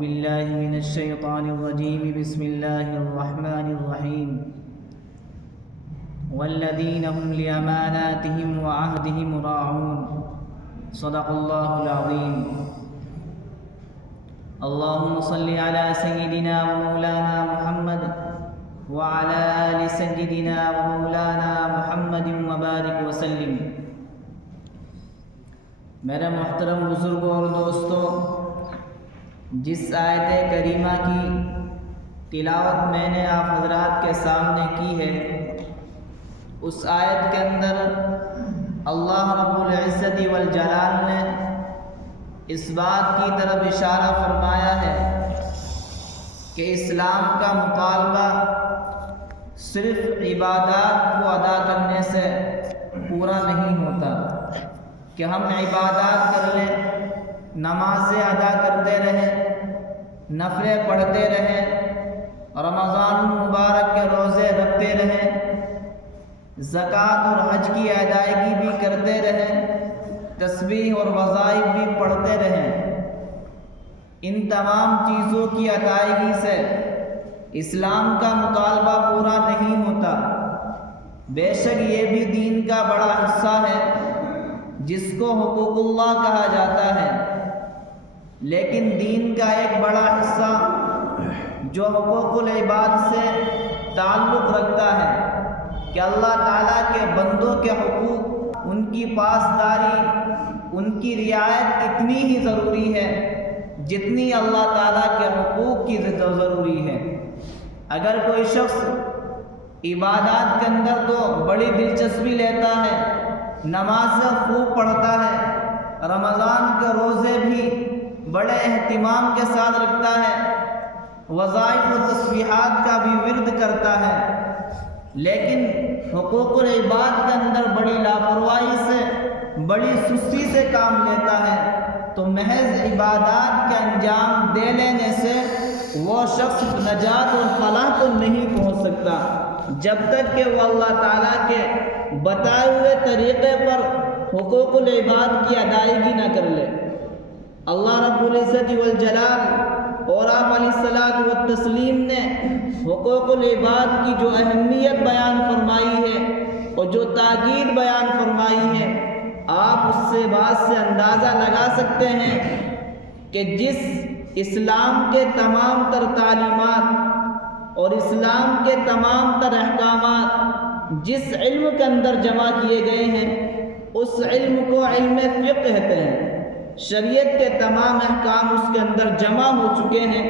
بالله من الشيطان الرجيم بسم الله الرحمن الرحيم والذين هم لأماناتهم وعهدهم راعون صدق الله العظيم اللهم صل على سيدنا ومولانا محمد وعلى آل سيدنا ومولانا محمد وبارك وسلم۔ میرے محترم بزرگوں اور دوستوں، جس آیت کریمہ کی تلاوت میں نے آپ حضرات کے سامنے کی ہے، اس آیت کے اندر اللہ رب العزت والجلال نے اس بات کی طرف اشارہ فرمایا ہے کہ اسلام کا مطالبہ صرف عبادات کو ادا کرنے سے پورا نہیں ہوتا کہ ہم عبادات کر لیں، نمازیں ادا کرتے رہیں، نفلیں پڑھتے رہیں، رمضان المبارک کے روزے رکھتے رہیں، زکوٰۃ اور حج کی ادائیگی بھی کرتے رہیں، تسبیح اور وظائف بھی پڑھتے رہیں۔ ان تمام چیزوں کی ادائیگی سے اسلام کا مطالبہ پورا نہیں ہوتا۔ بے شک یہ بھی دین کا بڑا حصہ ہے جس کو حقوق اللہ کہا جاتا ہے، لیکن دین کا ایک بڑا حصہ جو حقوق العباد سے تعلق رکھتا ہے کہ اللہ تعالیٰ کے بندوں کے حقوق، ان کی پاسداری، ان کی رعایت اتنی ہی ضروری ہے جتنی اللہ تعالیٰ کے حقوق کی ضروری ہے۔ اگر کوئی شخص عبادات کے اندر تو بڑی دلچسپی لیتا ہے، نماز خوب پڑھتا ہے، رمضان کے روزے بھی بڑے اہتمام کے ساتھ رکھتا ہے، وظائف و تسبیحات کا بھی ورد کرتا ہے، لیکن حقوق العباد کے اندر بڑی لاپرواہی سے، بڑی سستی سے کام لیتا ہے، تو محض عبادات کے انجام دے لینے سے وہ شخص نجات اور فلاح کو نہیں پہنچ سکتا جب تک کہ وہ اللہ تعالیٰ کے بتائے ہوئے طریقے پر حقوق العباد کی ادائیگی نہ کر لے۔ اللہ رب العزت والجلال اور آپ علیہ الصلاۃ والتسلیم نے حقوق العباد کی جو اہمیت بیان فرمائی ہے اور جو تاکید بیان فرمائی ہے، آپ اس سے بات سے اندازہ لگا سکتے ہیں کہ جس اسلام کے تمام تر تعلیمات اور اسلام کے تمام تر احکامات جس علم کے اندر جمع کیے گئے ہیں، اس علم کو علم فقہ کہتے ہیں۔ شریعت کے تمام احکام اس کے اندر جمع ہو چکے ہیں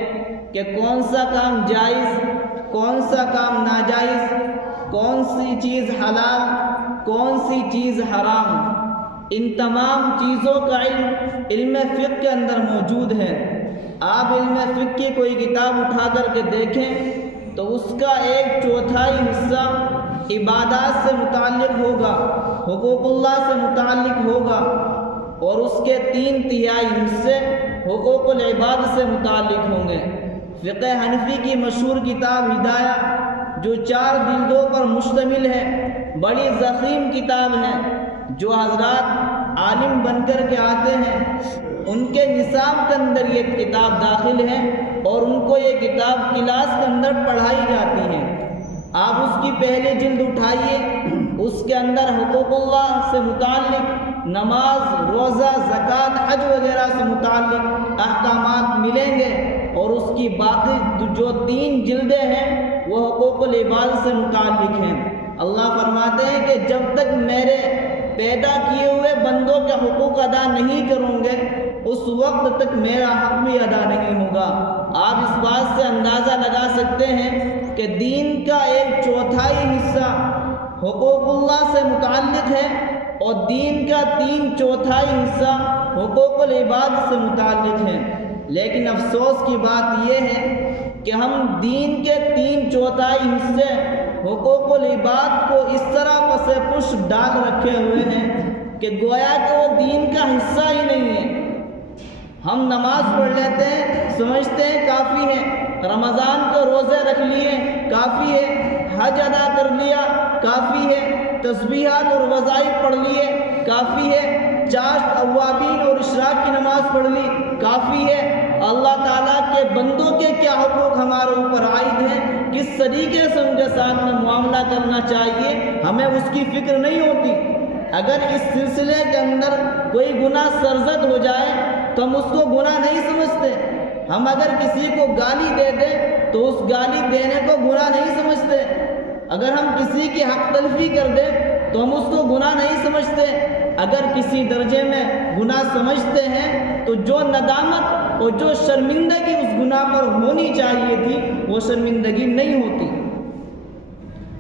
کہ کون سا کام جائز، کون سا کام ناجائز، کون سی چیز حلال، کون سی چیز حرام، ان تمام چیزوں کا علم فقہ کے اندر موجود ہے۔ آپ علم فقہ کی کوئی کتاب اٹھا کر کے دیکھیں تو اس کا 1/4 حصہ عبادات سے متعلق ہوگا، حقوق اللہ سے متعلق ہوگا، اور اس کے 3/3 حصے حقوق العباد سے متعلق ہوں گے۔ فقہ حنفی کی مشہور کتاب ہدایہ جو 4 جلدوں پر مشتمل ہے، بڑی ضخیم کتاب ہے، جو حضرات عالم بن کر کے آتے ہیں ان کے نصاب کے اندر یہ کتاب داخل ہے اور ان کو یہ کتاب کلاس کے اندر پڑھائی جاتی ہے۔ آپ اس کی پہلی جلد اٹھائیے، اس کے اندر حقوق اللہ سے متعلق نماز، روزہ، زکوٰۃ، حج وغیرہ سے متعلق احکامات ملیں گے، اور اس کی باقی جو 3 جلدیں ہیں وہ حقوق العباد سے متعلق ہیں۔ اللہ فرماتے ہیں کہ جب تک میرے پیدا کیے ہوئے بندوں کے حقوق ادا نہیں کروں گے، اس وقت تک میرا حق بھی ادا نہیں ہوگا۔ آپ اس بات سے اندازہ لگا سکتے ہیں کہ دین کا 1/4 حصہ حقوق اللہ سے متعلق ہے اور دین کا 3/4 حصہ حقوق العباد سے متعلق ہے، لیکن افسوس کی بات یہ ہے کہ ہم دین کے 3/4 حصے حقوق العباد کو اس طرح پس پش ڈال رکھے ہوئے ہیں کہ گویا کہ وہ دین کا حصہ ہی نہیں ہے۔ ہم نماز پڑھ لیتے ہیں، سمجھتے ہیں کافی ہے، رمضان کو روزے رکھ لیے کافی ہے، حج ادا کر لیا کافی ہے، تسبیحات اور وظائف پڑھ لیے کافی ہے، چاشت اوابین اور اشراق کی نماز پڑھ لی کافی ہے، اللہ تعالیٰ کے بندوں کے کیا حقوق ہمارے اوپر عائد ہیں، کس طریقے سے ان کے ساتھ میں معاملہ کرنا چاہیے، ہمیں اس کی فکر نہیں ہوتی۔ اگر اس سلسلے کے اندر کوئی گناہ سرزد ہو جائے تو ہم اس کو گناہ نہیں سمجھتے۔ ہم اگر کسی کو گالی دے دیں تو اس گالی دینے کو گناہ نہیں سمجھتے۔ اگر ہم کسی کی حق تلفی کر دیں تو ہم اس کو گناہ نہیں سمجھتے۔ اگر کسی درجے میں گناہ سمجھتے ہیں تو جو ندامت اور جو شرمندگی اس گناہ پر ہونی چاہیے تھی وہ شرمندگی نہیں ہوتی۔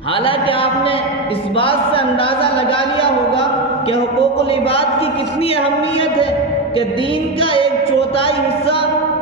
حالانکہ آپ نے اس بات سے اندازہ لگا لیا ہوگا کہ حقوق العباد کی کتنی اہمیت ہے کہ دین کا 1/4 حصہ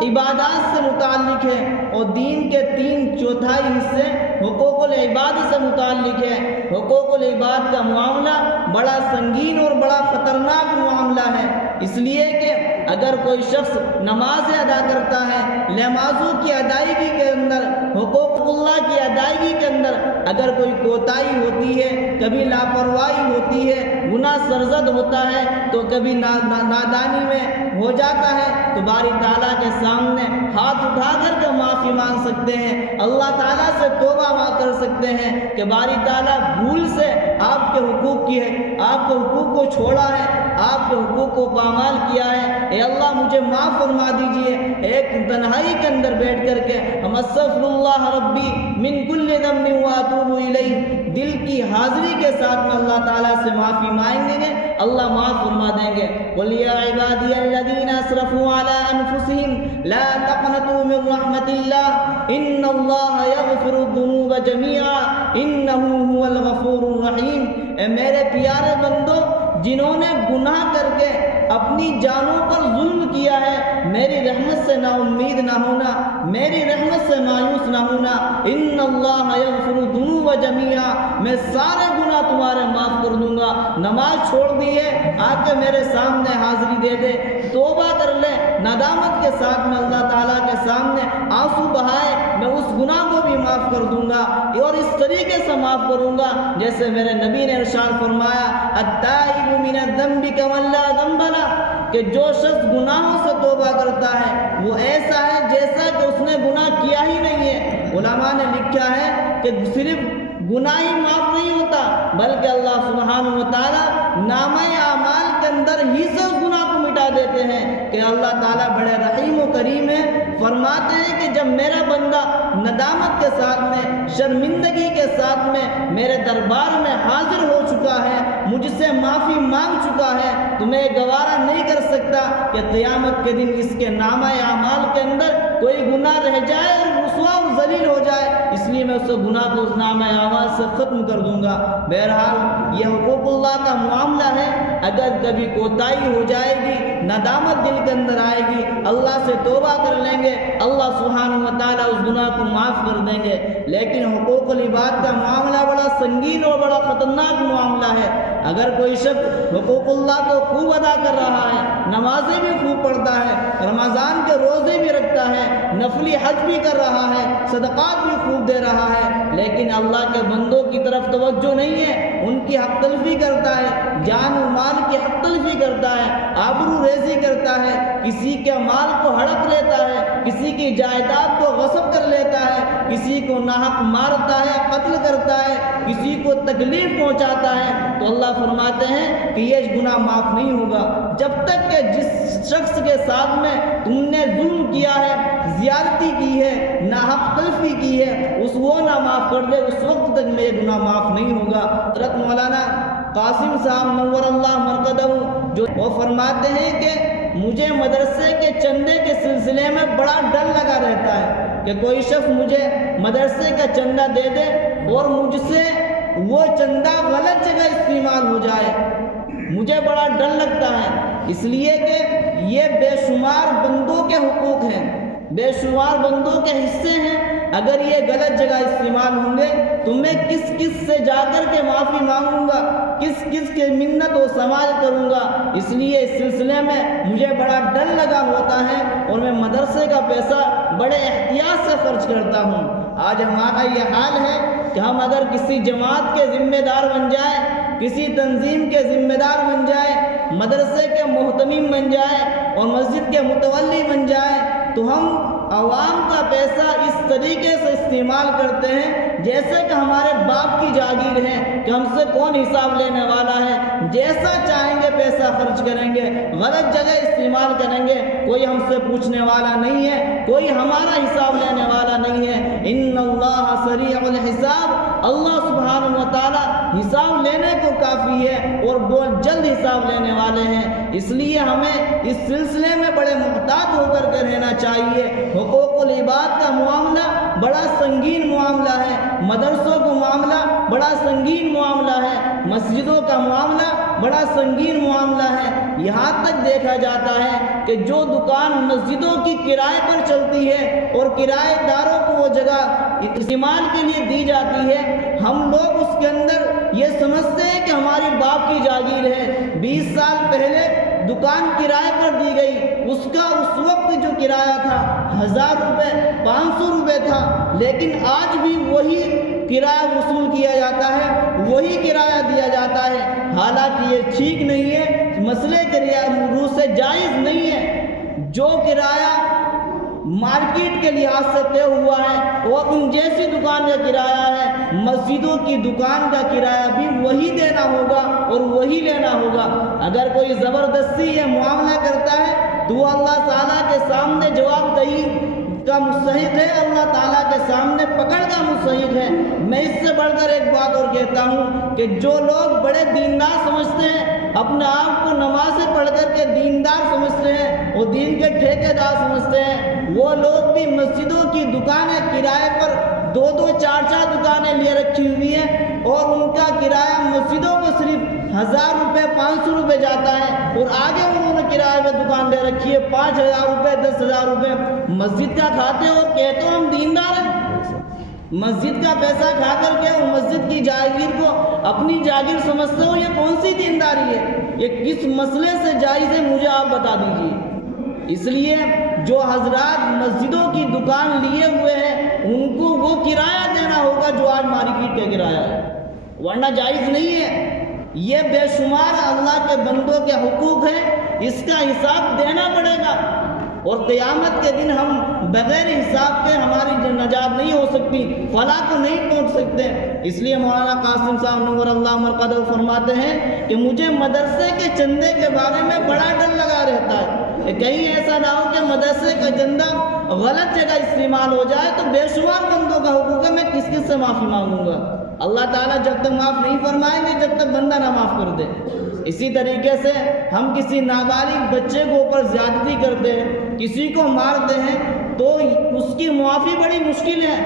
عبادات سے متعلق ہے اور دین کے 3/4 حصے حقوق العباد سے متعلق ہے۔ حقوق العباد کا معاملہ بڑا سنگین اور بڑا خطرناک معاملہ ہے، اس لیے کہ اگر کوئی شخص نماز ادا کرتا ہے، نمازوں کی ادائیگی کے اندر، حقوق اللہ کی ادائیگی کے اندر اگر کوئی کوتاہی ہوتی ہے، کبھی لاپرواہی ہوتی ہے، گناہ سرزد ہوتا ہے تو کبھی نادانی میں ہو جاتا ہے تو باری تعالیٰ کے سامنے ہاتھ اٹھا کر کے معافی مانگ سکتے ہیں، اللہ تعالیٰ سے توبہ کر سکتے ہیں کہ باری تعالیٰ بھول سے آپ کے حقوق کی ہے، آپ کے حقوق کو چھوڑا ہے، آپ کے حقوق کو پامال کیا ہے، اے اللہ مجھے معاف فرما دیجئے۔ ایک تنہائی کے اندر بیٹھ کر کے ہم استغفر اللہ ربی من کل ذنب واتوب الیہ دل کی حاضری کے ساتھ میں اللہ تعالیٰ سے معافی مانگیں گے، اللہ معاف فرما دیں گے۔ قل یا عبادی الذین اسرفوا علی انفسهم لا تقنطوا من رحمت اللہ ان اللہ یغفر الذنوب جميعا انہ هو الغفور الرحیم۔ اے میرے پیارے بندو، جنہوں نے گناہ کر کے اپنی جانوں پر ظلم کیا ہے، میری رحمت سے نا امید نہ ہونا، میری رحمت سے مایوس نہ ہونا۔ ان اللہ یغفر الذنوب جميعا، میں سارے گناہ تمہارے معاف کر دوں گا۔ نماز چھوڑ دی ہے، آ کے میرے سامنے حاضری دے دے، توبہ کر لے، ندامت کے ساتھ میں اللہ تعالیٰ کے سامنے آنسو بہائے، میں اس گناہ کو بھی معاف کر دوں گا اور اس طریقے سے معاف کروں گا جیسے میرے نبی نے ارشاد فرمایا التائب من الذنب کمن لا ذنب لہ، کہ جو شخص گناہوں سے توبہ کرتا ہے وہ ایسا ہے جیسا کہ اس نے گناہ کیا ہی نہیں ہے۔ علماء نے لکھا ہے کہ صرف گناہ ہی معاف نہیں ہوتا بلکہ اللہ سبحانہ و تعالی نامہ اعمال کے اندر ہی سے اس گناہ کو مٹا دیتے ہیں کہ اللہ تعالیٰ بڑے رحیم و کریم ہے۔ فرماتے ہیں کہ جب میرا بندہ ندامت کے ساتھ میں، شرمندگی کے ساتھ میں میرے دربار میں حاضر ہو چکا ہے، مجھ سے معافی مانگ چکا ہے تو میں گوارا نہیں کر سکتا کہ قیامت کے دن اس کے نامہ اعمال کے اندر کوئی گناہ رہ جائے اور رسوا اور ذلیل ہو جائے، اس لیے میں اس گناہ کو اس نامہ اعمال سے ختم کر دوں گا۔ بہرحال یہ حقوق اللہ کا معاملہ ہے، اگر کبھی کوتاہی ہو جائے گی، ندامت دل کے اندر آئے گی، اللہ سے توبہ کر لیں گے، اللہ سبحانہ و تعالیٰ اس گناہ کو معاف کر دیں گے۔ لیکن حقوق العباد کا معاملہ بڑا سنگین اور بڑا خطرناک معاملہ ہے۔ اگر کوئی شخص حقوق اللہ کو خوب ادا کر رہا ہے، نمازیں بھی خوب پڑھتا ہے، رمضان کے روزے بھی رکھتا ہے، نفلی حج بھی کر رہا ہے، صدقات بھی خوب دے رہا ہے، لیکن اللہ کے بندوں کی طرف توجہ نہیں ہے، ان کی حق تلفی کرتا ہے، جان و مال کی حق تلفی کرتا ہے، آبرو ریزی کرتا ہے، کسی کے مال کو ہڑپ لیتا ہے، کسی کی جائیداد کو غصب کر لیتا ہے، کسی کو ناحق مارتا ہے، قتل کرتا ہے، کسی کو تکلیف پہنچاتا ہے، تو اللہ فرماتے ہیں کہ یہ گناہ معاف نہیں ہوگا جب تک کہ جس شخص کے ساتھ میں تم نے ظلم کیا ہے، زیادتی کی ہے، ناحق تلفی کی ہے، اس وہ نہ معاف کر دے، اس وقت تک میں یہ گناہ معاف نہیں ہوگا۔ حضرت مولانا قاسم صاحب نور اللہ مرقدہ جو وہ فرماتے ہیں کہ مجھے مدرسے کے چندے کے سلسلے میں بڑا ڈر لگا رہتا ہے کہ کوئی شخص مجھے مدرسے کا چندہ دے دے اور مجھ سے وہ چندہ غلط جگہ استعمال ہو جائے، مجھے بڑا ڈر لگتا ہے، اس لیے کہ یہ بے شمار بندوں کے حقوق ہیں، بے شمار بندوں کے حصے ہیں، اگر یہ غلط جگہ استعمال ہوں گے تو میں کس کس سے جا کر کے معافی مانگوں گا، کس کس کے منت و سماج کروں گا، اس لیے اس سلسلے میں مجھے بڑا ڈر لگا ہوتا ہے اور میں مدرسے کا پیسہ بڑے احتیاط سے خرچ کرتا ہوں۔ آج ہمارا یہ حال ہے کہ ہم اگر کسی جماعت کے ذمہ دار بن جائیں، کسی تنظیم کے ذمہ دار بن جائیں، مدرسے کے محتمم بن جائیں اور مسجد کے متولی بن جائیں تو ہم عوام پیسہ اس طریقے سے استعمال کرتے ہیں جیسے کہ ہمارے باپ کی جاگیر ہے کہ ہم سے کون حساب لینے والا ہے، جیسا چاہیں گے پیسہ خرچ کریں گے، غلط جگہ استعمال کریں گے، کوئی ہم سے پوچھنے والا نہیں ہے، کوئی ہمارا حساب لینے والا نہیں ہے۔ ان اللہ سریع الحساب، اللہ سبحانہ و تعالی حساب لینے کو کافی ہے اور بہت جلد حساب لینے والے ہیں۔ اس لیے ہمیں اس سلسلے میں بڑے محتاط ہو کر کے رہنا چاہیے۔ حقوق العباد کا معاملہ بڑا سنگین معاملہ ہے، مدرسوں کا معاملہ بڑا سنگین معاملہ ہے، مسجدوں کا معاملہ بڑا سنگین معاملہ ہے۔ یہاں تک دیکھا جاتا ہے کہ جو دکان مسجدوں کی کرائے پر چلتی ہے اور کرایہ داروں کو وہ جگہ استعمال کے لیے دی جاتی ہے، ہم لوگ اس کے اندر یہ سمجھتے ہیں کہ ہماری باپ کی جاگیر ہے۔ 20 سال پہلے دکان کرائے پر دی گئی، اس کا اس وقت جو کرایہ تھا 1000 روپے 500 روپے تھا، لیکن آج بھی وہی کرایہ وصول کیا جاتا ہے، وہی کرایہ دیا جاتا ہے۔ حالانکہ یہ ٹھیک نہیں ہے، مسئلے کے روح سے جائز نہیں ہے۔ جو کرایہ مارکیٹ کے لحاظ سے طے ہوا ہے اور ان جیسی دکان کا کرایہ ہے، مسجدوں کی دکان کا کرایہ بھی وہی دینا ہوگا اور وہی لینا ہوگا۔ اگر کوئی زبردستی یہ معاملہ کرتا ہے تو وہ اللہ تعالیٰ کے سامنے جواب دہی کا مستحق ہے، اللہ تعالیٰ کے سامنے پکڑ کا مستحق ہے۔ میں اس سے بڑھ کر ایک بات اور کہتا ہوں کہ جو لوگ بڑے دیندار سمجھتے ہیں، اپنے آپ کو نمازیں پڑھ کر کے دیندار سمجھتے ہیں اور دین کے ٹھیکیدار سمجھتے ہیں، وہ لوگ بھی مسجدوں کی دکانیں کرائے پر 2 4 دکانیں لیے رکھی ہوئی ہیں اور ان کا کرایہ مسجدوں کو صرف 1000 روپے 500 روپے جاتا ہے اور آگے انہوں نے کرائے میں دکان دے رکھی ہے 5000 روپے 10000 روپے۔ مسجد کا کھاتے ہو کہتے ہو ہم دیندار ہیں، مسجد کا پیسہ کھا کر کے مسجد کی جاگیر کو اپنی جاگیر سمجھتے ہو، یہ کون سی دینداری ہے؟ یہ کس مسئلے سے جائز ہے مجھے آپ بتا دیجیے۔ اس لیے جو حضرات مسجدوں کی دکان لیے ہوئے ہیں ان کو وہ کرایہ دینا ہوگا جو آج مارکیٹ کا کرایہ ہے، ورنہ جائز نہیں ہے۔ یہ بے شمار اللہ کے بندوں کے حقوق ہیں، اس کا حساب دینا پڑے گا اور قیامت کے دن ہم بغیر حساب کے ہماری نجات نہیں ہو سکتی، فلاح کو نہیں پہنچ سکتے۔ اس لیے مولانا قاسم صاحب نور اللہ مرقدہ فرماتے ہیں کہ مجھے مدرسے کے چندے کے بارے میں بڑا ڈر لگا رہتا ہے، کہیں ایسا نہ ہو کہ مدرسے کا چندہ غلط جگہ استعمال ہو جائے تو بے شمار بندوں کا حقوق ہے، میں کس کس سے معافی مانگوں گا؟ اللہ تعالیٰ جب تک معاف نہیں فرمائیں گے جب تک بندہ نہ معاف کر دے۔ اسی طریقے سے ہم کسی نابالغ بچے کو اوپر زیادتی کرتے ہیں، کسی کو مارتے ہیں تو اس کی معافی بڑی مشکل ہے،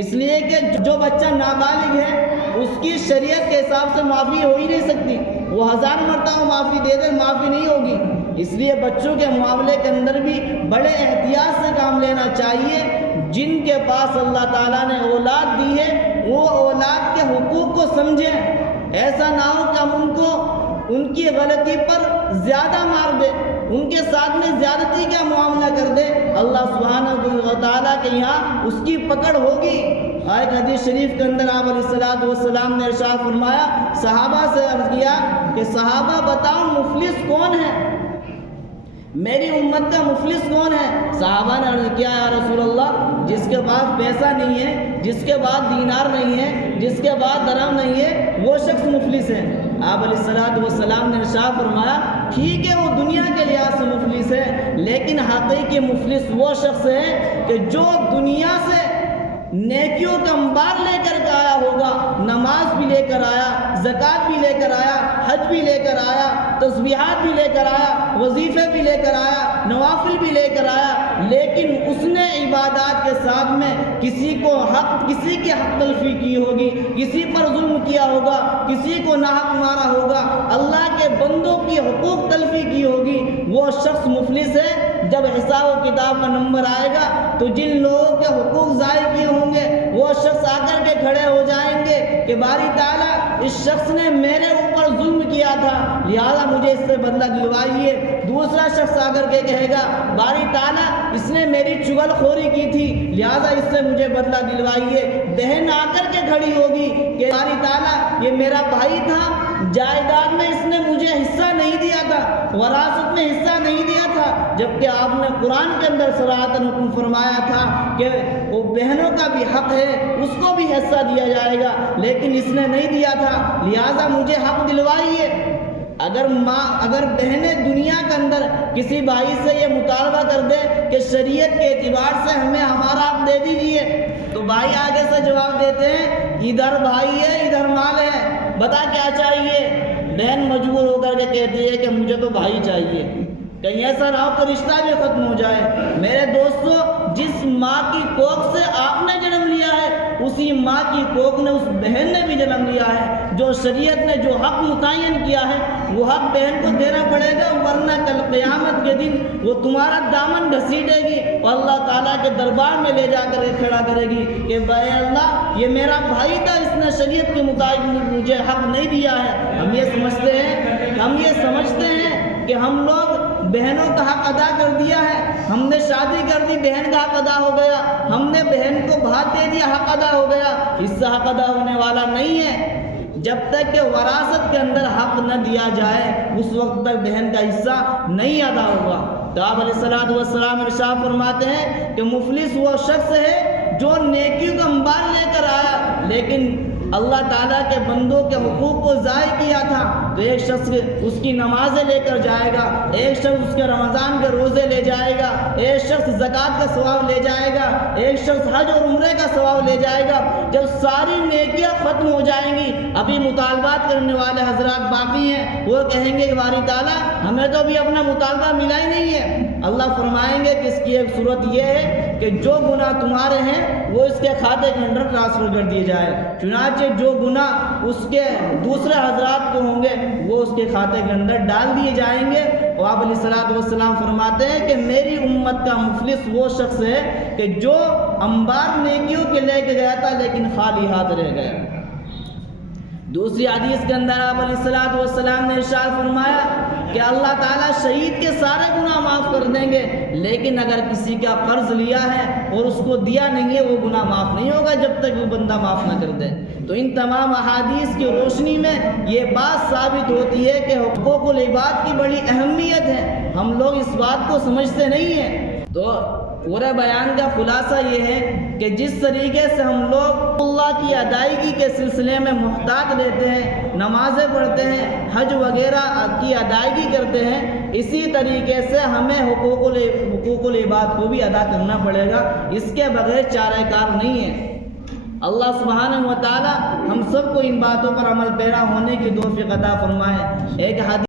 اس لیے کہ جو بچہ نابالغ ہے اس کی شریعت کے حساب سے معافی ہو ہی نہیں سکتی، وہ 1000 مرتبہ معافی دے دے معافی نہیں ہوگی۔ اس لیے بچوں کے معاملے کے اندر بھی بڑے احتیاط سے کام لینا چاہیے۔ جن کے پاس اللہ تعالیٰ نے اولاد دی ہے وہ اولاد کے حقوق کو سمجھیں، ایسا نہ ہو کہ ہم ان کو ان کی غلطی پر زیادہ مار دے، ان کے ساتھ میں زیادتی کا معاملہ کر دے، اللہ سبحانہ و تعالیٰ کے یہاں اس کی پکڑ ہوگی۔ ایک حدیث شریف کے اندر آپ علیہ الصلوۃ والسلام نے ارشاد فرمایا، صحابہ سے عرض کیا کہ صحابہ بتاؤ مفلس کون ہے، میری امت کا مفلس کون ہے؟ صحابہ نے عرض کیا یا رسول اللہ، جس کے پاس پیسہ نہیں ہے، جس کے بعد دینار نہیں ہے، جس کے بعد درہم نہیں ہے، وہ شخص مفلس ہے۔ آپ علیہ الصلوۃ والسلام نے ارشاد فرمایا، ٹھیک ہے وہ دنیا کے لحاظ سے مفلس ہے، لیکن حقیقی مفلس وہ شخص ہے کہ جو دنیا سے نیکیوں کا انبار لے کر کے آیا ہوگا، نماز بھی لے کر آیا، زکوٰۃ بھی لے کر آیا، حج بھی لے کر آیا، تسبیحات بھی لے کر آیا، وظیفے بھی لے کر آیا، نوافل بھی لے کر آیا، لیکن اس نے عبادات کے ساتھ میں کسی کی حق تلفی کی ہوگی، کسی پر ظلم کیا ہوگا، کسی کو ناحق مارا ہوگا، اللہ کے بندوں کی حقوق تلفی کی ہوگی، وہ شخص مفلس ہے۔ جب حساب و کتاب کا نمبر آئے گا تو جن لوگوں کے حقوق ضائع کیے ہوں گے وہ شخص آ کر کے کھڑے ہو جائیں گے کہ باری تعالیٰ اس شخص نے میرے اوپر ظلم کیا تھا لہذا مجھے اس سے بدلہ دلوائیے۔ دوسرا شخص آ کر کے کہے گا باری تعالیٰ اس نے میری چغل خوری کی تھی لہٰذا اس سے مجھے بدلہ دلوائیے۔ بہن آ کر کے کھڑی ہوگی کہ باری تعالیٰ یہ میرا بھائی تھا، جائیداد میں اس نے مجھے حصہ نہیں دیا تھا، وراثت میں حصہ نہیں دیا تھا، جبکہ آپ نے قرآن کے اندر صراحتاً حکم فرمایا تھا کہ وہ بہنوں کا بھی حق ہے، اس کو بھی حصہ دیا جائے گا، لیکن اس نے نہیں دیا تھا، لہٰذا مجھے حق دلوائیے۔ اگر بہنیں دنیا کے اندر کسی بھائی سے یہ مطالبہ کر دے کہ شریعت کے اعتبار سے ہمیں ہمارا حق دے دیجیے، تو بھائی آگے سے جواب دیتے ہیں ادھر بھائی ہے ادھر مال ہے، بتا کیا چاہیے؟ بہن مجبور ہو کر کے کہتی ہے کہ مجھے تو بھائی چاہیے، کہیں ایسا نہ ہو کہ رشتہ بھی ختم ہو جائے۔ میرے دوستو، جس ماں کی کوکھ سے آپ نے جنم لیا ہے، اسی ماں کی کوکھ نے اس بہن نے بھی جنم لیا ہے۔ جو شریعت نے جو حق متعین کیا ہے وہ حق بہن کو دینا پڑے گا، ورنہ کل قیامت کے دن وہ تمہارا دامن گھسیٹے گی اور اللہ تعالیٰ کے دربار میں لے جا کر کھڑا کرے گی کہ اے اللہ، یہ میرا بھائی تھا، اس نے شریعت کے مطابق مجھے حق نہیں دیا ہے۔ ہم یہ سمجھتے ہیں کہ ہم لوگ بہنوں کا حق ادا کر دیا ہے، ہم نے شادی کر دی، بہن کا حق ادا ہو گیا، ہم نے بہن کو بھات دے دیا، حق ادا ہو گیا۔ حصہ حق ادا ہونے والا نہیں ہے۔ جب تک کہ وراثت کے اندر حق نہ دیا جائے اس وقت تک بہن کا حصہ نہیں ادا ہوگا۔ تو آپ علیہ الصلوۃ والسلام ارشاد فرماتے ہیں کہ مفلس وہ شخص ہے جو نیکیوں کا انبار لے کر آیا لیکن اللہ تعالیٰ کے بندوں کے حقوق کو ضائع کیا تھا۔ تو ایک شخص اس کی نمازیں لے کر جائے گا، ایک شخص اس کے رمضان کے روزے لے جائے گا، ایک شخص زکوٰۃ کا ثواب لے جائے گا، ایک شخص حج اور عمرے کا ثواب لے جائے گا۔ جب ساری نیکیاں ختم ہو جائیں گی، ابھی مطالبات کرنے والے حضرات باقی ہیں، وہ کہیں گے کہ باری تعالیٰ ہمیں تو ابھی اپنا مطالبہ ملا ہی نہیں ہے۔ اللہ فرمائیں گے کہ اس کی ایک صورت یہ ہے کہ جو گناہ تمہارے ہیں وہ اس کے کھاتے کے اندر ٹرانسفر کر دیے جائے، چنانچہ جو گناہ اس کے دوسرے حضرات کو ہوں گے وہ اس کے کھاتے کے اندر ڈال دیے جائیں گے۔ اور آپ علیہ الصلوۃ والسلام فرماتے ہیں کہ میری امت کا مفلس وہ شخص ہے کہ جو انبار نیکیوں کے لے کے گیا تھا لیکن خالی ہاتھ رہ گیا۔ دوسری حدیث کے اندر آپ علیہ الصلوۃ والسلام نے ارشاد فرمایا کہ اللہ تعالیٰ شہید کے سارے گناہ معاف کر دیں گے، لیکن اگر کسی کا قرض لیا ہے اور اس کو دیا نہیں ہے وہ گناہ معاف نہیں ہوگا جب تک وہ بندہ معاف نہ کر دے۔ تو ان تمام احادیث کی روشنی میں یہ بات ثابت ہوتی ہے کہ حقوق العباد کی بڑی اہمیت ہے، ہم لوگ اس بات کو سمجھتے نہیں ہیں۔ تو پورے بیان کا خلاصہ یہ ہے کہ جس طریقے سے ہم لوگ اللہ کی ادائیگی کے سلسلے میں محتاط رہتے ہیں، نمازیں پڑھتے ہیں، حج وغیرہ کی ادائیگی کرتے ہیں، اسی طریقے سے ہمیں حقوق العباد کو بھی ادا کرنا پڑے گا، اس کے بغیر چارہ کار نہیں ہے۔ اللہ سبحانہ و تعالی ہم سب کو ان باتوں پر عمل پیرا ہونے کی توفیق عطا فرمائے۔ ایک حدیث